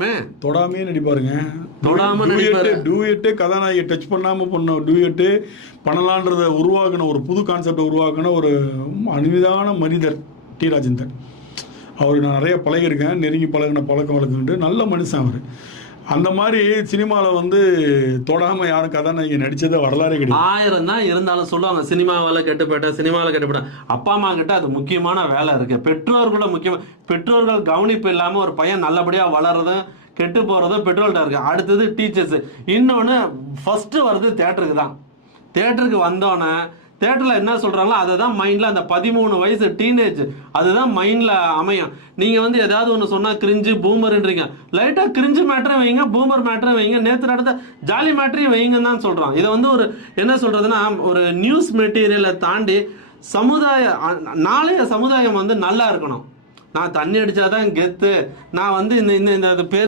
பண்ணலாமே. தொடாமே நடிப்பாருங்க. தொடாம நடிப்பாரு. டூயட்டு கதாநாயகி டச் பண்ணாம பண்ண டூயட்டு பண்ணலான்றத உருவாக்கின ஒரு புது கான்செப்டை உருவாக்கின ஒரு அனிதான மனிதர் டி ராஜேந்தர். அவருக்கு நான் நிறைய பழகிருக்கேன், நெருங்கி பழகின பழக்கம் வழக்கம்ண்டு நல்ல மனுஷன் அவர். அந்த மாதிரி சினிமாவில் வந்து தொடாமல் யாரும் கதாநாயகி நடித்ததை வரலாறே கிடையாது. 1000 தான் இருந்தாலும் சொல்லுவாங்க சினிமாவில் கெட்டுப்பட்ட சினிமாவில் கெட்டுப்பட்ட. அப்பா அம்மா கிட்ட அது முக்கியமான வேலை இருக்குது. பெற்றோர்களோட முக்கியம். பெற்றோர்கள் கவனிப்பு இல்லாமல் ஒரு பையன் நல்லபடியாக வளர்றதும் கெட்டு போகிறதும் பெற்றோர்கிட்ட இருக்குது. அடுத்தது டீச்சர்ஸு. இன்னொன்று ஃபஸ்ட்டு வருது தேட்டருக்கு தான். தேட்டருக்கு வந்தோன்னே தேட்டரில் என்ன சொல்கிறாங்களோ அதை தான் மைண்டில், அந்த 13 வயசு டீனேஜ் அதுதான் மைண்டில் அமையும். நீங்கள் வந்து ஏதாவது ஒன்று சொன்னால் கிரிஞ்சு பூமர்ன்றீங்க. லைட்டாக கிரிஞ்சு மேட்டரும் வைங்க, பூமர் மேட்டரும் வைங்க, நேற்று நடந்த ஜாலி மேட்டரையும் வைங்கன்னு தான் சொல்கிறோம். இதை வந்து ஒரு என்ன சொல்கிறதுனா ஒரு நியூஸ் மெட்டீரியலை தாண்டி நாளைய சமுதாயம் வந்து நல்லா இருக்கணும். நான் தண்ணி அடித்தாதான் கெத்து, நான் வந்து இந்த பேர்